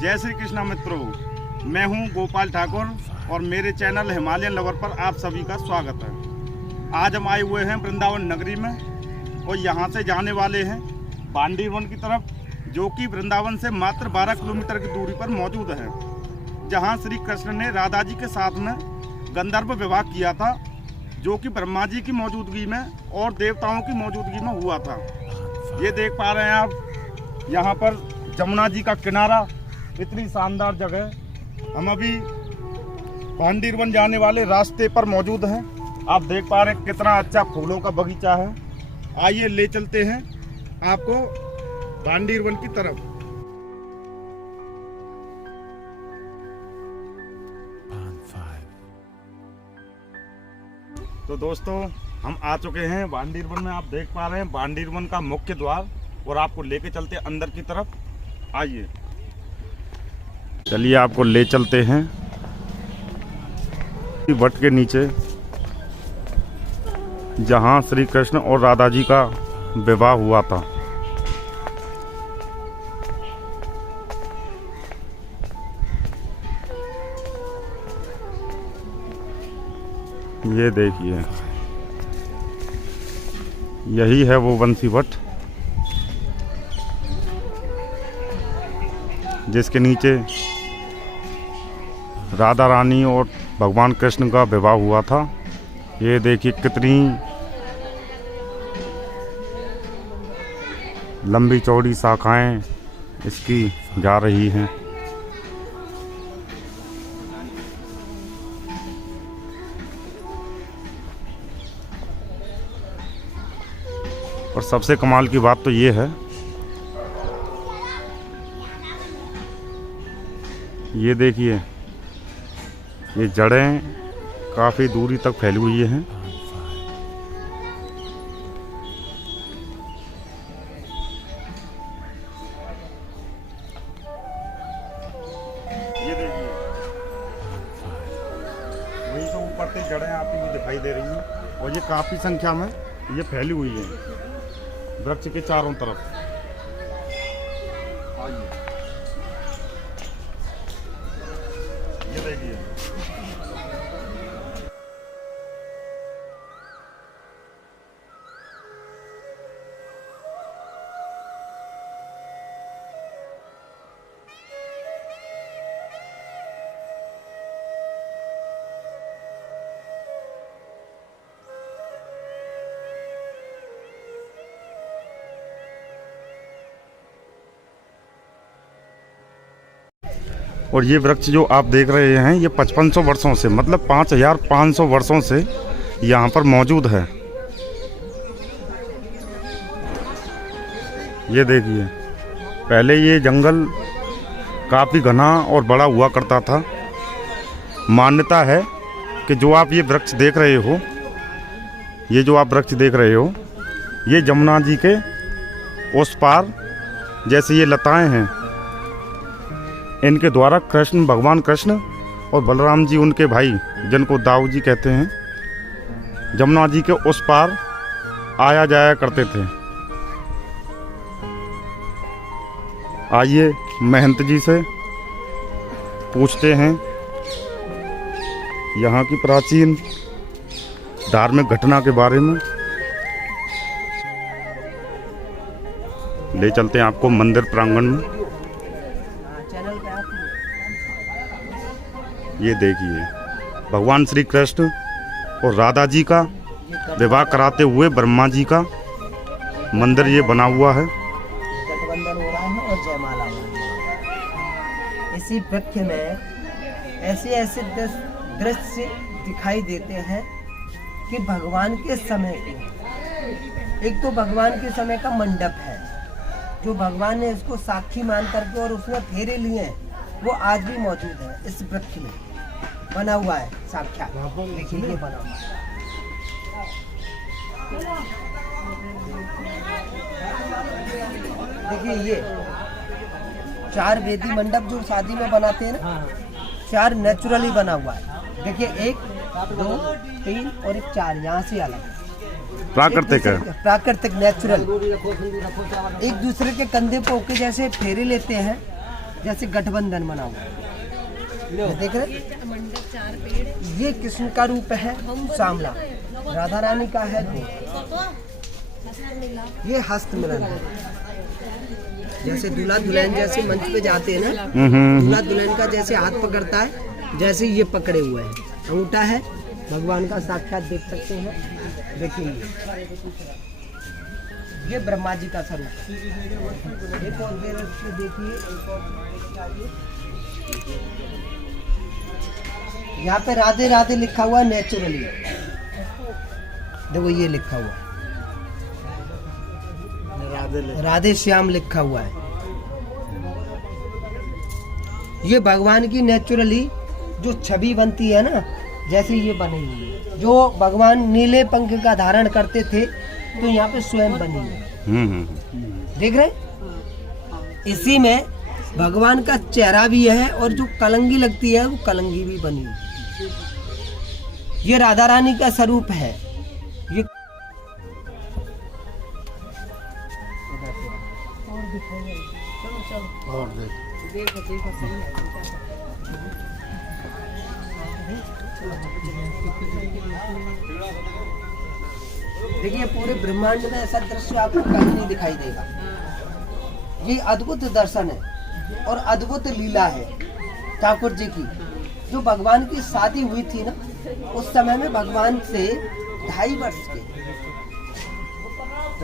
जय श्री कृष्णा मित्रों, मैं हूं गोपाल ठाकुर और मेरे चैनल हिमालयन लवर पर आप सभी का स्वागत है। आज हम आए हुए हैं वृंदावन नगरी में और यहां से जाने वाले हैं बांडी वन की तरफ, जो कि वृंदावन से मात्र 12 किलोमीटर की दूरी पर मौजूद है, जहां श्री कृष्ण ने राधा जी के साथ में गंधर्व विवाह किया था, जो कि ब्रह्मा जी की मौजूदगी में और देवताओं की मौजूदगी में हुआ था। ये देख पा रहे हैं आप, यहाँ पर जमुना जी का किनारा, इतनी शानदार जगह। हम अभी बांडी वन जाने वाले रास्ते पर मौजूद हैं। आप देख पा रहे हैं कितना अच्छा फूलों का बगीचा है। आइए ले चलते हैं आपको बांडी वन की तरफ। तो दोस्तों, हम आ चुके हैं बांडी वन में। आप देख पा रहे हैं बांडी वन का मुख्य द्वार और आपको लेके चलते हैं अंदर की तरफ। आइए, चलिए आपको ले चलते हैं वट के नीचे, जहां श्री कृष्ण और राधा जी का विवाह हुआ था। ये देखिए, यही है वो बंसी वट जिसके नीचे राधा रानी और भगवान कृष्ण का विवाह हुआ था। ये देखिए कितनी लंबी चौड़ी शाखाएं इसकी जा रही हैं। और सबसे कमाल की बात तो ये है, ये देखिए, ये जड़ें काफ़ी दूरी तक फैली हुई हैं। ये देखिए, वहीं से ऊपर से जड़ें आपको भी दिखाई दे रही हैं और ये काफ़ी संख्या में ये फैली हुई है वृक्ष के चारों तरफ। आइए, ये देखिए, और ये वृक्ष जो आप देख रहे हैं, ये 5500 वर्षों से, मतलब 5500 वर्षों से यहाँ पर मौजूद है। ये देखिए, पहले ये जंगल काफ़ी घना और बड़ा हुआ करता था। मान्यता है कि जो आप ये वृक्ष देख रहे हो, ये जो आप वृक्ष देख रहे हो, ये जमुना जी के उस पार जैसे ये लताएं हैं, इनके द्वारा कृष्ण, भगवान कृष्ण और बलराम जी, उनके भाई जिनको दाऊ जी कहते हैं, जमुना जी के उस पार आया जाया करते थे। आइए महंत जी से पूछते हैं यहाँ की प्राचीन धार्मिक घटना के बारे में। ले चलते हैं आपको मंदिर प्रांगण में। ये देखिए, भगवान श्री कृष्ण और राधा जी का विवाह कराते हुए ब्रह्मा जी का मंदिर ये बना हुआ है। गठबंधन हो रहा है और जयमाला हो रही है। इसी वृक्ष में ऐसे ऐसे दृश्य दिखाई देते हैं कि भगवान के समय के, एक तो भगवान के समय का मंडप है, जो भगवान ने इसको साक्षी मान करके और उसमें फेरे लिए हैं, वो आज भी मौजूद है। इस वृक्ष में बना हुआ है साक्षात, देखिए ये बना हुआ है। देखिए ये 4 वेदी मंडप जो शादी में बनाते हैं ना, 4 नेचुरली बना हुआ है। देखिए 1, 2, 3 और एक 4 यहाँ से अलग प्राकृतिक है, प्राकृतिक नेचुरल। एक दूसरे के कंधे पे होके जैसे फेरे लेते हैं, जैसे गठबंधन बना हुआ है। देख रहे, ये कृष्ण का रूप है श्यामला, राधा रानी का है ये हस्त मिलन है। जैसे दूल्हा दुल्हन जैसे मंच पे जाते हैं ना, दूल्हा दुल्हन का जैसे हाथ पकड़ता है, जैसे ये पकड़े हुए हैं। अंगूठा है भगवान का, साक्षात देख सकते हैं। देखिए ये ब्रह्मा जी का स्वरूप है। एक और देखिए, यहाँ पे राधे राधे लिखा हुआ है नेचुरली। देखो ये लिखा हुआ है राधे श्याम लिखा हुआ है। ये भगवान की नेचुरली जो छवि बनती है ना, जैसे ये बनी हुई है। जो भगवान नीले पंख का धारण करते थे तो यहाँ पे स्वयं बनी है। देख रहे, इसी में भगवान का चेहरा भी है और जो कलंगी लगती है वो कलंगी भी बनी है। ये राधा रानी का स्वरूप है। ये और देखो सही है। देखिए पूरे ब्रह्मांड में ऐसा दृश्य आपको कहीं नहीं दिखाई देगा। ये अद्भुत दर्शन है और अद्भुत लीला है ठाकुर जी की। जो भगवान की शादी हुई थी ना, उस समय में भगवान से 2.5 वर्ष के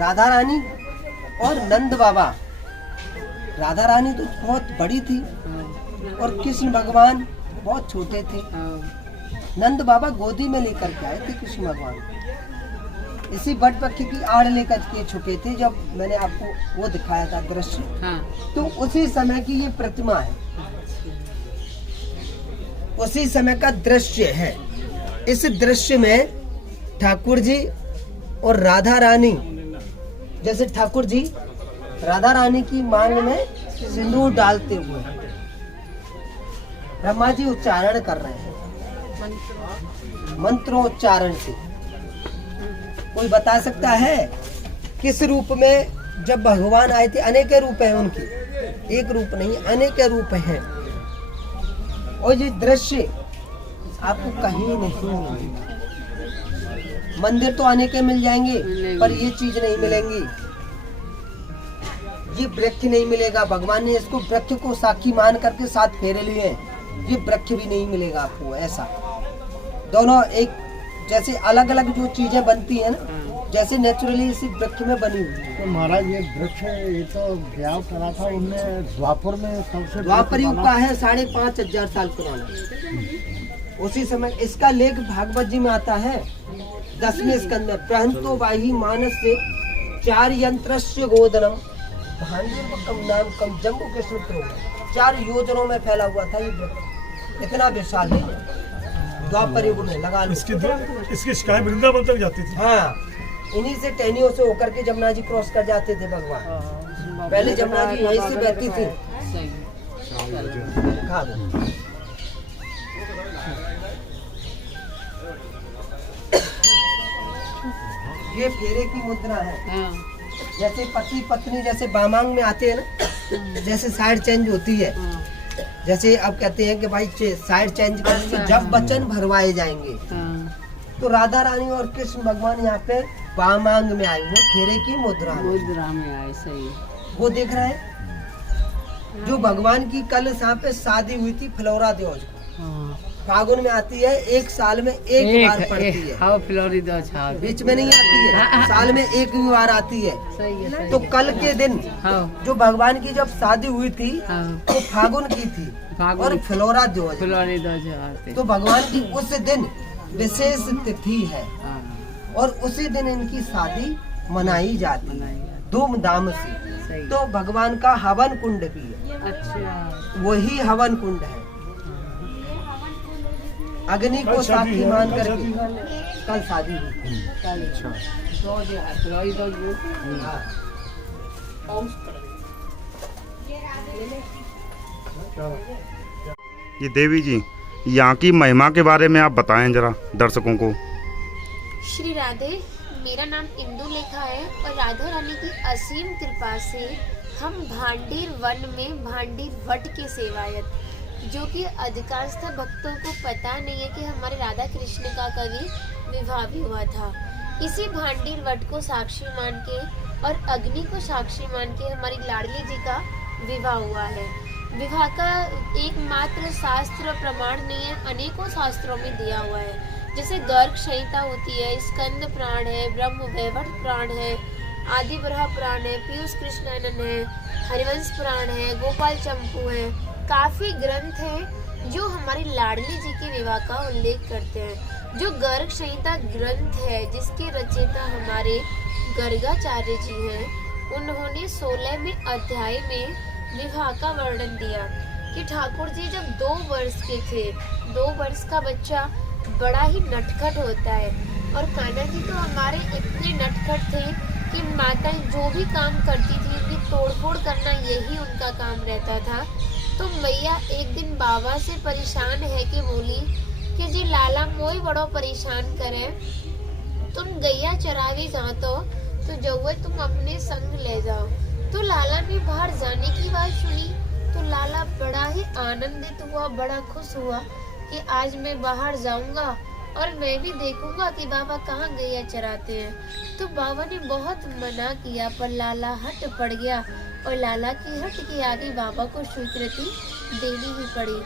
राधा रानी और नंद बाबा। राधा रानी तो बहुत बड़ी थी और कृष्ण भगवान बहुत छोटे थे। नंद बाबा गोदी में लेकर के आए थे कृष्ण भगवान। इसी बट पक्षी की आड़ लेकर के छुपे थे, जब मैंने आपको वो दिखाया था दृश्य। तो उसी समय की ये प्रतिमा है, उसी समय का दृश्य है। इस दृश्य में ठाकुर जी और राधा रानी, जैसे ठाकुर जी राधा रानी की मांग में सिंदूर डालते हुए ब्रह्मा जी उच्चारण कर रहे हैं मंत्रोच्चारण से। कोई बता सकता है किस रूप में जब भगवान आए थे? अनेक रूप हैं उनके, एक रूप नहीं, अनेक रूप हैं। और ये दृश्य आपको कहीं नहीं मिलेगा। मंदिर तो अनेक मिल जाएंगे पर ये चीज नहीं मिलेंगी। ये वृक्ष नहीं मिलेगा। भगवान ने इसको वृक्ष को साक्षी मान करके 7 फेरे लिए हैं। ये वृक्ष भी नहीं मिलेगा आपको। ऐसा दोनों एक जैसे अलग अलग जो चीजें बनती है ना, जैसे नेचुरली इसी वृक्ष में बनी हुई है। तो महाराज ये वृक्ष, ये तो ब्याह करा था उनने द्वापर में, सबसे द्वापर युग का है, 5,500 साल पुराना। उसी समय इसका लेख भागवत जी में आता है 10वें स्कंद में। प्रहंतो वाही मानस से 4 यंत्रस्य गोदनम भांडुर्वकम नाम कम जम्बू कृष्ण प्रो। 4 योजनों में फैला हुआ था ये वृक्ष, इतना विशाल है। द्वापर युग में लगा लो। इसकी शिकायत वृंदावन तक जाती थी। हाँ, इन्हीं से टहनियों से होकर के जमुना जी क्रॉस कर जाते थे भगवान। पहले जमुना जी वहीं से बहती थी। खा दो। ये फेरे की मुद्रा है। जैसे पति पत्नी जैसे बामांग में आते हैं ना, जैसे साइड चेंज होती है। जैसे अब कहते हैं कि भाई साइड चेंज करके जब वचन भरवाए जाएंगे, तो राधा रानी और कृष्ण भगवान यहाँ पे बामांग में आए हुए फेरे की मुद्रा में आए। सही वो देख रहे हैं। जो भगवान की कल यहाँ पे शादी हुई थी फ्लोरा देव को, फागुन में आती है, 1 साल में एक बार पड़ती है। हाँ, फ्लोरिडा बीच में नहीं आती है, साल में एक भी बार आती है। सही है। तो कल के दिन जो भगवान की जब शादी हुई थी तो फागुन की थी और फ्लोरा देव, फ्लोरिडा। तो भगवान की उस दिन विशेष तिथि है और उसी दिन इनकी शादी मनाई जाती है धूमधाम से। तो भगवान का हवन कुंड भी है। अच्छा, वही हवन कुंड है। अग्नि को साक्षी मान करके कल शादी हुई। ये देवी जी, यहाँ की महिमा के बारे में आप बताएं जरा दर्शकों को। श्री राधे, मेरा नाम इंदु लेखा है और राधा रानी की असीम कृपा से हम भांडीर वन में भांडीर वट के सेवायत, जो कि अधिकांशतः भक्तों को पता नहीं है कि हमारे राधा कृष्ण का कभी विवाह भी हुआ था। इसी भांडीर वट को साक्षी मान के और अग्नि को साक्षी मान के हमारी लाडली जी का विवाह हुआ है। विवाह का एकमात्र शास्त्र प्रमाण नहीं है, अनेकों शास्त्रों में दिया हुआ है। जैसे गर्ग संहिता होती है, स्कंद पुराण है, ब्रह्म वैवर्त पुराण है, आदि बराह पुराण है, पीयूष कृष्णानंद है, हरिवंश पुराण है, गोपाल चंपू है। काफी ग्रंथ हैं जो हमारी लाडली जी के विवाह का उल्लेख करते हैं। जो गर्ग संहिता ग्रंथ है जिसके रचयिता हमारे गर्गाचार्य जी हैं, उन्होंने 16वें अध्याय में विवाह का वर्णन दिया कि ठाकुर जी जब 2 वर्ष के थे, 2 वर्ष का बच्चा बड़ा ही नटखट होता है, और कान्हा जी तो हमारे इतने नटखट थे कि माताएं जो भी काम करती थी उनकी तोड़फोड़ करना यही उनका काम रहता था। तो मैया एक दिन बाबा से परेशान है कि बोली कि जी लाला मोई बड़ो परेशान करे, तुम गैया चरावी जातो तो जौवे तुम अपने संग ले जाओ। तो लाला ने बाहर जाने की बात सुनी तो लाला बड़ा ही आनंदित हुआ, बड़ा खुश हुआ कि आज मैं बाहर जाऊंगा और मैं भी देखूंगा कि बाबा कहाँ गैया चराते हैं। तो बाबा ने बहुत मना किया पर लाला हट पड़ गया, और लाला की हट के आगे बाबा को स्वीकृति देनी ही पड़ी।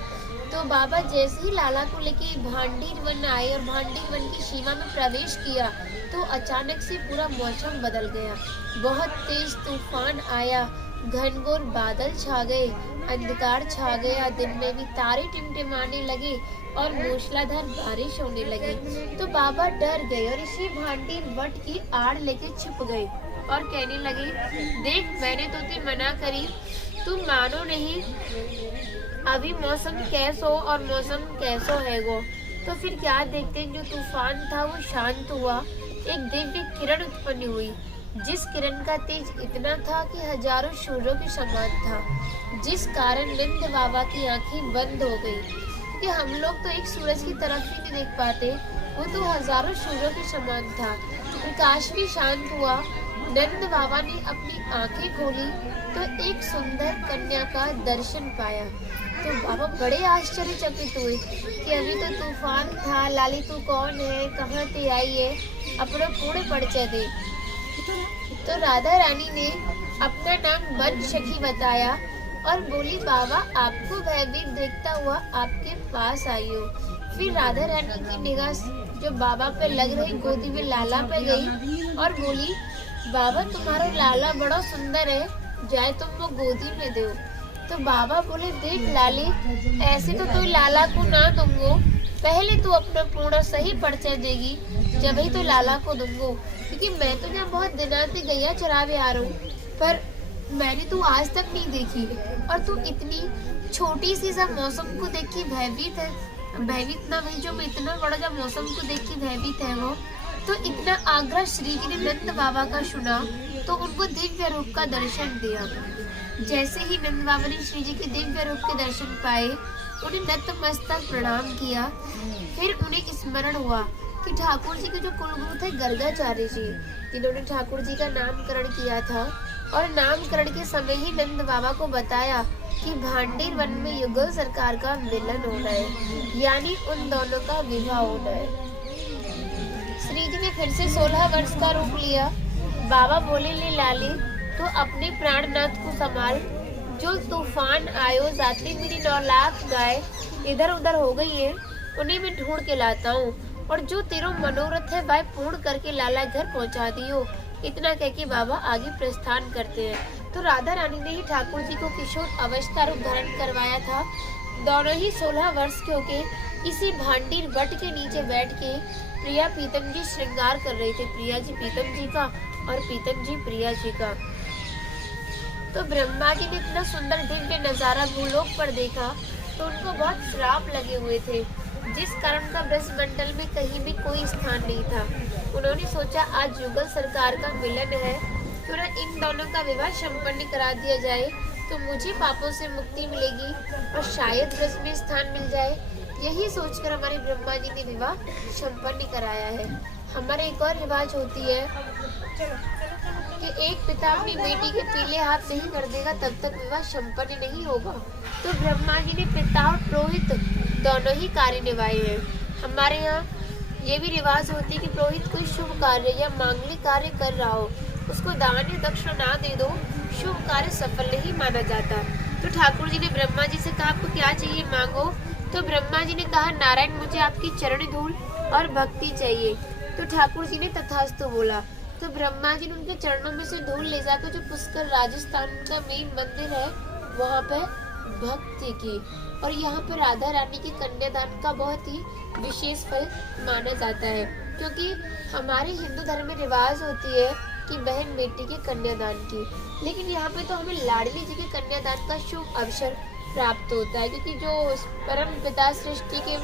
तो बाबा जैसे ही लाला को लेके भांडीर वन आए और भांडीर वन की सीमा में प्रवेश किया तो अचानक से पूरा मौसम बदल गया। बहुत तेज तूफान आया, घनघोर बादल छा गए, अंधकार छा गया, दिन में भी तारे टिमटिमाने लगे और मूसलाधार बारिश होने लगी। तो बाबा डर गए और इसी भांडीर वट की आड़ लेके छिप गए और कहने लगे, देख मैंने तो तुझे मना करी, तुम मानो नहीं, अभी मौसम कैसो और मौसम कैसो है वो। तो फिर क्या देखते हैं, जो तूफान था वो शांत हुआ, एक दिव्य किरण उत्पन्न हुई, जिस किरण का तेज इतना था कि हजारों सूर्यों के समान था, जिस कारण नंद बाबा की आंखें बंद हो गई, क्योंकि हम लोग तो एक सूरज की तरफ ही नहीं देख पाते, वो तो हजारों सूर्यों के समान था। प्रकाश भी शांत हुआ। नंद बाबा ने अपनी आंखें खोली तो एक सुंदर कन्या का दर्शन पाया। तो बाबा बड़े आश्चर्यचकित हुए कि अभी तो तूफान था, लाली तू कौन है, कहाँ से आई है, अपना पूरे परिचय दे। तो राधा रानी ने अपना नाम बन सखी बताया और बोली, बाबा आपको भयभीत देखता हुआ आपके पास आई हो। फिर राधा रानी की निगाह जो बाबा पे लग रही गोदी में लाला पे गई और बोली, बाबा तुम्हारा लाला बड़ा सुंदर है, जाए तुम वो गोदी में दो। तो बाबा बोले, देख लाली, ऐसे तो तू लाला को ना दूंगो, पहले तू अपना पूरा सही परिचय देगी जब ही तो लाला को दूंगो, क्योंकि मैं तो यहाँ बहुत दिनों से गैया चरावे आ रहा हूँ, पर मैंने तू आज तक नहीं देखी, और तू इतनी छोटी सी सा मौसम को देख के भयभीत है, भयभीत ना भाई, जो मैं इतना बड़ा सा मौसम को देख के भयभीत है वो। तो इतना आग्रह श्री जी ने नंद बाबा का सुना तो उनको दिव्य रूप का दर्शन दिया। जैसे ही नंद बाबा ने श्री जी के दिव्य रूप के दर्शन पाए, उन्हें नतमस्तक प्रणाम किया। फिर उन्हें स्मरण हुआ कि ठाकुर जी के जो कुलगुरु थे गर्गाचार्य जी, जिन्होंने ठाकुर जी का नामकरण किया था, और नामकरण के समय ही नंद बाबा को बताया कि भांडीर वन में युगल सरकार का मिलन होना है, यानी उन दोनों का विवाह होना है। श्री जी ने फिर से 16 वर्ष का रूप लिया। बाबा बोले, ले लाली तो अपने प्राणनाथ को संभाल, जो तूफान आयो जाती मेरी 9 लाख गाय इधर उधर हो गई है, उन्हें मैं ढूंढ के लाता हूँ, और जो तेरा मनोरथ है वह पूर्ण करके लाला घर पहुँचा दियो। इतना कह के बाबा आगे प्रस्थान करते हैं। तो राधा रानी ने ही ठाकुर जी को किशोर अवस्था रूप धारण करवाया था। दोनों ही 16 वर्ष के होके इसी भांडीर वट के नीचे बैठ के प्रिया प्रीतम जी श्रृंगार कर रहे थे, प्रिया जी प्रीतम जी का और प्रीतम जी प्रिया जी का। तो ब्रह्मा जी ने इतना सुंदर दिव्य नजारा भूलोक पर देखा तो उनको बहुत श्राप लगे हुए थे, जिस कारण का ब्रजमंडल में कहीं भी कोई स्थान नहीं था। उन्होंने सोचा आज युगल सरकार का मिलन है, तो न इन दोनों का विवाह संपन्न करा दिया जाए तो मुझे पापों से मुक्ति मिलेगी और शायद ब्रज में स्थान मिल जाए। यही सोचकर हमारे ब्रह्मा जी ने विवाह संपन्न कराया है। हमारे एक और रिवाज होती है कि एक पिता अपनी बेटी के पीले हाथ नहीं कर देगा तब तक विवाह संपन्न नहीं होगा। तो ब्रह्मा जी ने पिता और पुरोहित दोनों ही कार्य निभाए हैं। हमारे यहाँ ये भी रिवाज होती है कि पुरोहित कोई शुभ कार्य या मांगलिक कार्य कर रहा हो, उसको दान या दक्षिणा ना दे दो, शुभ कार्य सफल नहीं माना जाता। तो ठाकुर जी ने ब्रह्मा जी से कहा आपको क्या चाहिए मांगो। तो ब्रह्मा जी ने कहा नारायण मुझे आपकी चरण धूल और भक्ति चाहिए। तो ठाकुर जी ने तथास्तु बोला। तो ब्रह्मा जी ने उनके चरणों में से धूल ले जाकर जो पुष्कर राजस्थान का मेन मंदिर है वहाँ पे भक्ति की, और यहाँ पर राधा रानी के कन्यादान का बहुत ही विशेष फल माना जाता है, क्योंकि हमारे हिंदू धर्म में रिवाज होती है कि बहन बेटी के कन्यादान की, लेकिन यहाँ पे तो हमें लाडली जी के कन्यादान का शुभ अवसर प्राप्त होता है, क्योंकि जो परम पिता सृष्टि के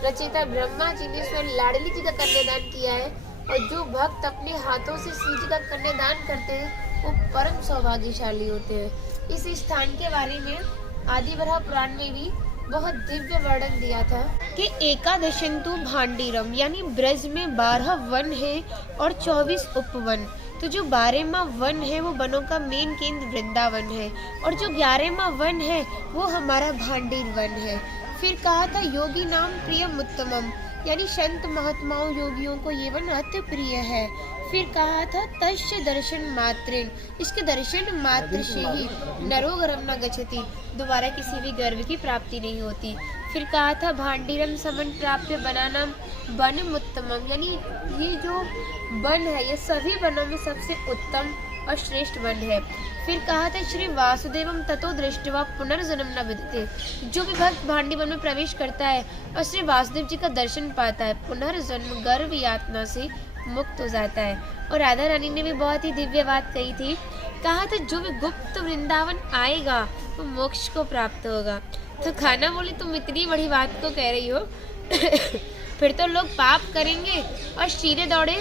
रचयिता ब्रह्मा जी ने स्वयं लाडली जी का कन्यादान किया है, और जो भक्त अपने हाथों से श्री जी का कन्यादान करते हैं वो परम सौभाग्यशाली होते हैं। इस स्थान के बारे में आदि बराह पुराण में भी बहुत दिव्य वर्णन दिया था कि एकादशंतु भांडीरम, यानी ब्रज में 12 वन है और 24 उपवन। तो जो 12वां वन है वो वनों का मेन केंद्र वृंदावन है, और जो 11वां वन है वो हमारा भांडीर वन है। फिर कहा था योगी नाम प्रियम उत्तमम, यानी संत महात्माओं योगियों को ये वन अति प्रिय है। फिर कहा था तस्य दर्शन मात्रेन, इसके दर्शन मात्र से ही नरो गर्भ न गच्छति, दोबारा किसी भी गर्भ की प्राप्ति नहीं होती। फिर कहा था भांडीरम समन प्राप्य बनानाम वनम उत्तमम, यानी ये जो वन है ये सभी वनों में सबसे उत्तम और श्रेष्ठ वन है। फिर कहा था श्री वासुदेवम ततो दृष्टवा पुनर्जन्म न विद्यते, जो भी भक्त भांडी वन में प्रवेश करता है और श्री वासुदेव जी का दर्शन पाता है पुनर्जन्म गर्भ यातना से मुक्त हो जाता है। और राधा रानी ने भी बहुत ही दिव्य बात कही थी, कहा था जो भी गुप्त वृंदावन आएगा वो मोक्ष को प्राप्त होगा। तो खाना बोली तुम इतनी बड़ी बात को कह रही हो फिर तो लोग पाप करेंगे और सीधे दौड़े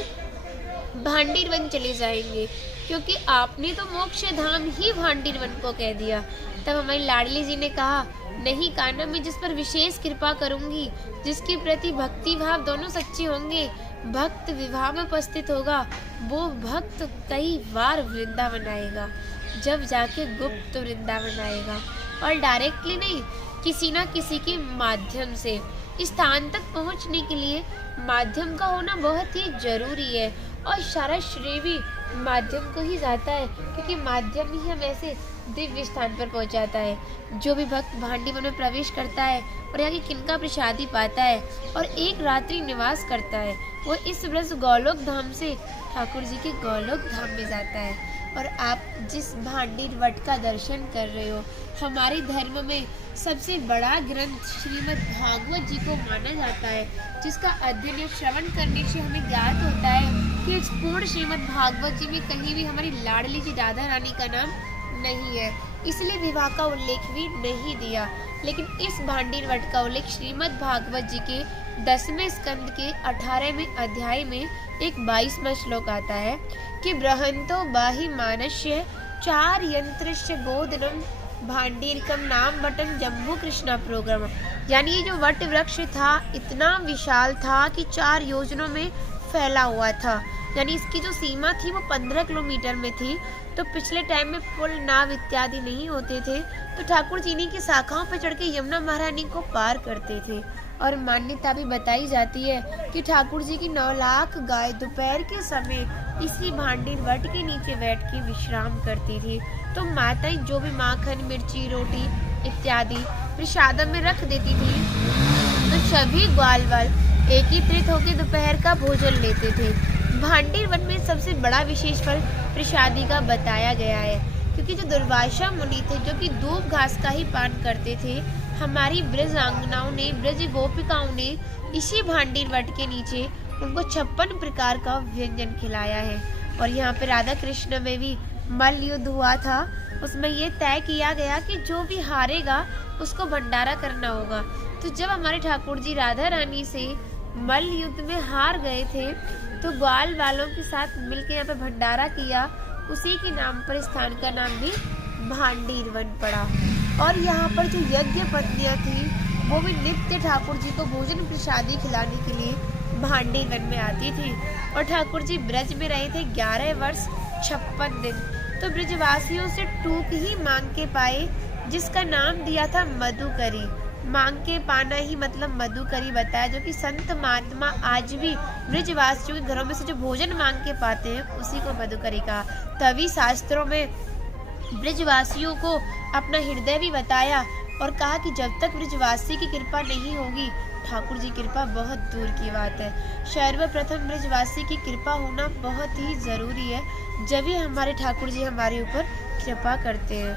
भांडीर वन चले जाएंगे, क्योंकि आपने तो मोक्ष धाम ही भांडीर वन को कह दिया। तब हमारी लाडली जी ने कहा नहीं कान्हा, मैं जिस पर विशेष कृपा करूंगी, जिसके प्रति भक्ति भाव दोनों सच्चे होंगे, भक्त विवाह में उपस्थित होगा, वो भक्त कई बार वृंदावन आएगा, जब जाके गुप्त वृंदावन आएगा, और डायरेक्टली नहीं, किसी ना किसी के माध्यम से। इस स्थान तक पहुंचने के लिए माध्यम का होना बहुत ही जरूरी है, और सारा श्रेय भी माध्यम को ही जाता है, क्योंकि माध्यम ही हम ऐसे दिव्य स्थान पर पहुंचाता है। जो भी भक्त भांडी वन में प्रवेश करता है और यहाँ की किनका प्रसादी पाता है और एक रात्रि निवास करता है, वो इस ब्रज गौलोक धाम से ठाकुर जी के गौलोक धाम में जाता है। और आप जिस भांडीर वट का दर्शन कर रहे हो, हमारे धर्म में सबसे बड़ा ग्रंथ श्रीमद् भागवत जी को माना जाता है, जिसका अध्ययन श्रवण करने से हमें ज्ञात होता है कि इस पूर्ण श्रीमद् भागवत जी में कहीं भी हमारी लाडली जी राधा रानी का नाम नहीं है, इसलिए विवाह का उल्लेख भी नहीं दिया। लेकिन इस भांडीर वट का उल्लेख श्रीमद् भागवत जी के 10वें स्कंद के 18वें अध्याय में एक 22वां श्लोक आता है कि बृहंतो बाहि मानस्य 4 यंत्रस्य गोदनम भांडीरकम नाम वटन जम्बू कृष्णा प्रोग्राम, यानी ये जो वट वृक्ष था इतना विशाल था कि 4 योजनों में फैला हुआ था, यानी इसकी जो सीमा थी वो 15 किलोमीटर में थी। तो पिछले टाइम में पुल नाव इत्यादि नहीं होते थे, तो ठाकुर जी की शाखाओं पर चढ़ के यमुना महारानी को पार करते थे। और मान्यता भी बताई जाती है कि ठाकुर जी की 9 लाख गाय दोपहर के समय इसी भांडीर वट के नीचे बैठ के विश्राम करती थी। तो माताएं जो भी माखन मिर्ची रोटी इत्यादि प्रसादम में रख देती थी, तो सभी ग्वालवाल एकीकृत होकर दोपहर का भोजन लेते थे। भांडीर वन में सबसे बड़ा विशेष फल प्रसादी का बताया गया है, क्योंकि जो दुर्वासा मुनि थे जो कि दूब घास का ही पान करते थे, हमारी ब्रज आंगनाओं ने ब्रज गोपिकाओं ने इसी भांडीर वट के नीचे उनको 56 प्रकार का व्यंजन खिलाया है। और यहाँ पे राधा कृष्ण में भी मल्ल युद्ध हुआ था, उसमें ये तय किया गया कि जो भी हारेगा उसको भंडारा करना होगा। तो जब हमारे ठाकुर जी राधा रानी से मल्ल युद्ध में हार गए थे, तो ग्वाल वालों के साथ मिलकर यहाँ पे भंडारा किया, उसी के नाम पर स्थान का नाम भी भांडीर वन पड़ा। और यहाँ पर जो यज्ञ पत्नियाँ थी वो भी नित्य ठाकुर जी को भोजन प्रसादी खिलाने के लिए भांडीर वन में आती थी। और ठाकुर जी ब्रज में रहे थे 11 वर्ष 56 दिन। तो ब्रजवासियों से टूक ही मांग के पाए, जिसका नाम दिया था मधुकरी। मांग के पाना ही मतलब मधुकरी बताया, जो कि संत महात्मा आज भी ब्रजवासियों के घरों में से जो भोजन मांग के पाते हैं उसी को मधुकरी कहा। तभी शास्त्रों में ब्रजवासियों को अपना हृदय भी बताया और कहा कि जब तक ब्रजवासी की कृपा नहीं होगी, ठाकुर जी की कृपा बहुत दूर की बात है। सर्वप्रथम ब्रजवासी की कृपा होना बहुत ही ज़रूरी है, जब ही हमारे ठाकुर जी हमारे ऊपर कृपा करते हैं।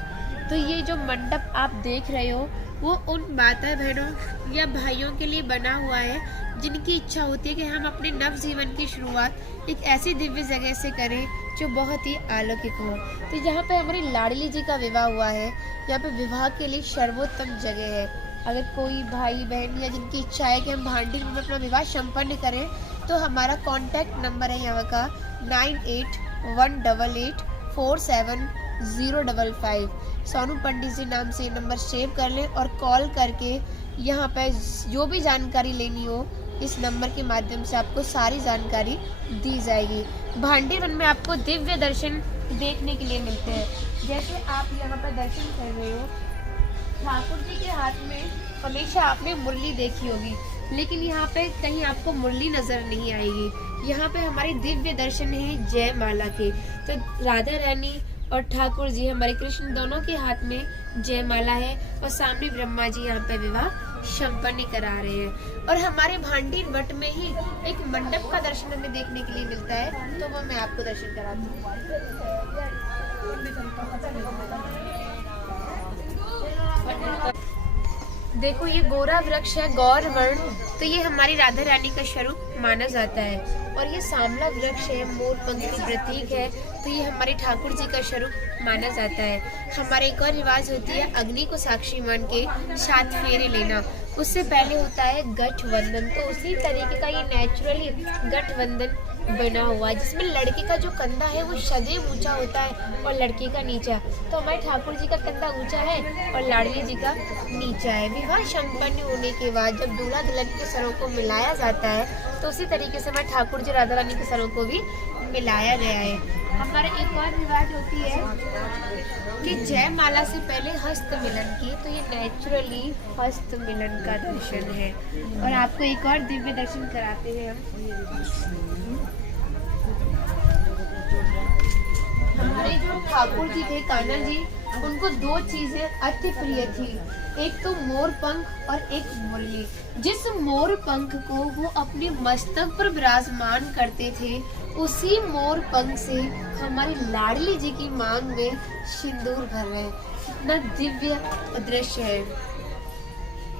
तो ये जो मंडप आप देख रहे हो वो उन माता बहनों या भाइयों के लिए बना हुआ है जिनकी इच्छा होती है कि हम अपने नव जीवन की शुरुआत एक ऐसी दिव्य जगह से करें जो बहुत ही अलौकिक हो। तो यहाँ पे हमारी लाडली जी का विवाह हुआ है, यहाँ पे विवाह के लिए सर्वोत्तम जगह है। अगर कोई भाई बहन या जिनकी इच्छा है कि हम भांडीर में अपना विवाह संपन्न करें, तो हमारा कॉन्टैक्ट नंबर है यहाँ का 9818847055। सोनू पंडित जी नाम से नंबर सेव कर लें और कॉल करके यहाँ पे जो भी जानकारी लेनी हो इस नंबर के माध्यम से आपको सारी जानकारी दी जाएगी। भांडीर वन में आपको दिव्य दर्शन देखने के लिए मिलते हैं। जैसे आप यहाँ पर दर्शन कर रहे हो, ठाकुर जी के हाथ में हमेशा आपने मुरली देखी होगी, लेकिन यहाँ पे कहीं आपको मुरली नजर नहीं आएगी। यहाँ पे हमारे दिव्य दर्शन है जयमाला के। तो राधा रानी और ठाकुर जी हमारे कृष्ण दोनों के हाथ में जयमाला है और सामने ब्रह्मा जी यहाँ पे विवाह संपन्न करा रहे हैं। और हमारे भांडीर वट में ही एक मंडप का दर्शन हमें देखने के लिए मिलता है, तो वो मैं आपको दर्शन कराती हूँ। देखो ये गोरा वृक्ष है, गौर वर्ण, तो ये हमारी राधा रानी का स्वरूप माना जाता है। और ये सांवला वृक्ष है, मोर पंख की प्रतीक है, तो ये हमारे ठाकुर जी का स्वरूप माना जाता है। हमारे एक और रिवाज होती है अग्नि को साक्षी मान के 7 फेरे लेना। उससे पहले होता है गठबंधन। तो उसी तरीके का ये नेचुरली गठबंधन बना हुआ है, जिसमें लड़के का जो कंधा है वो सदैव ऊंचा होता है और लड़की का नीचा। तो हमारे ठाकुर जी का कंधा ऊंचा है और लाडली जी का नीचा है। विवाह संपन्न होने के बाद जब दूल्हा दुल्हन के सरों को मिलाया जाता है, तो उसी तरीके से हमारे ठाकुर जी राधा रानी के सरों को भी मिलाया गया है। हमारा एक और रिवाज होती है कि जयमाला से पहले हस्त मिलन की। तो ये नेचुरली हस्त मिलन का दर्शन है। और आपको एक और दिव्य दर्शन कराते हैं हम। हमारे जो ठाकुर जी थे कान्हा जी, उनको 2 चीजें अति प्रिय थी, एक तो मोर पंख और एक मुरली। जिस मोर पंख को वो अपने मस्तक पर विराजमान करते थे, उसी मोर पंख से हमारी लाडली जी की मांग में सिंदूर भर रहे हैं। इतना दिव्य दृश्य है।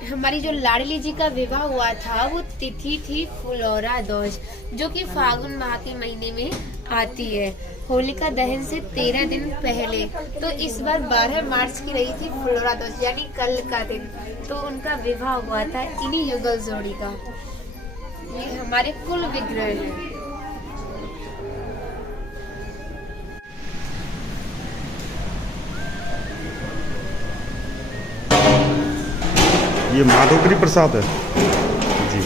हमारी जो लाडली जी का विवाह हुआ था वो तिथि थी फुलौरा दोज, जो कि फागुन माह के महीने में आती है, होलिका दहन से 13 दिन पहले। तो इस बार 12 मार्च की रही थी फुलौरा दोज, यानी कल का दिन। तो उनका विवाह हुआ था इन्हीं युगल जोड़ी का। ये हमारे कुल विग्रह है। ये माधोकरी प्रसाद है जी।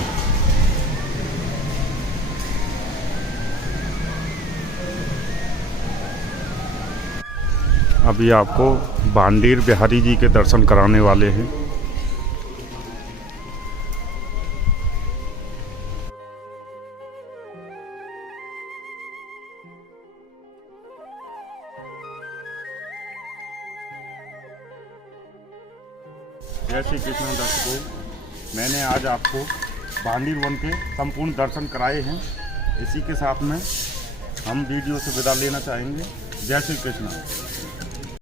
अभी आपको भांडीर बिहारी जी के दर्शन कराने वाले हैं। जय श्री कृष्ण दर्शकों, मैंने आज आपको भांडीर वन के संपूर्ण दर्शन कराए हैं। इसी के साथ में हम वीडियो से विदा लेना चाहेंगे। जय श्री कृष्ण।